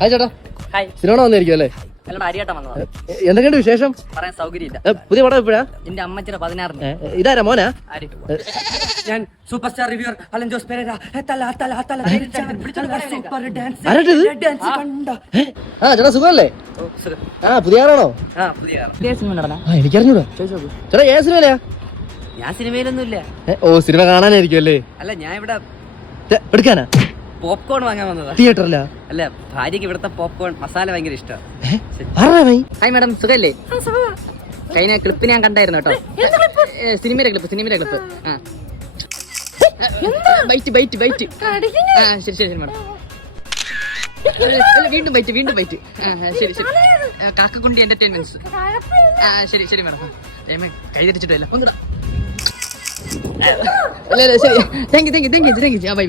Hi ചേട്ടാ. Hi. Cinema വന്നിരിക്കും അല്ലേ? അരിയാട്ടം വന്നതാ. എന്തൊക്കെയുണ്ട് വിശേഷം? പറയാൻ സൗകര്യമില്ല. പുതിയ പടം എപ്പോഴാ? എന്റെ അമ്മച്ചിയുടെ 16-ന്. ഇതാരാ മോനാ? ഞാൻ super star reviewer Alan Jose Pereira. ചേട്ടാ സുഖമല്ലേ? പുതിയ ആളാണോ? എനിക്കറിഞ്ഞൂടാ. ചേട്ടാ ഏത് സിനിമയിലാ? ഞാൻ സിനിമയിലൊന്നുമില്ല. സിനിമ കാണാനായിരിക്കും അല്ലേ? അല്ല, ഞാൻ ഇവിടെ എടുക്കാനാ പോപ്കോൺ വാങ്ങാൻ വന്നതാ. തിയേറ്ററിലാ? അല്ല, ഭാര്യക്ക് ഇവിടുത്തെ പോപ്കോൺ മസാല ഭയങ്കര ഇഷ്ടമാണ്. ഹായ് മാഡം, സുഖല്ലേ? കഴിഞ്ഞ ക്ലിപ്പ് ഞാൻ കണ്ടായിരുന്നു കേട്ടോ. സിനിമയുടെ ക്ലിപ്പ്. ശരി മാഡം. വീണ്ടും ബൈറ്റ്. ശരി. കാക്കക്കുണ്ടി എന്റർടൈൻമെന്റ്സ്. ശരി മാഡം. കൈ തിരിച്ചിട്ടില്ല. ശരി. Thank you. ബൈ.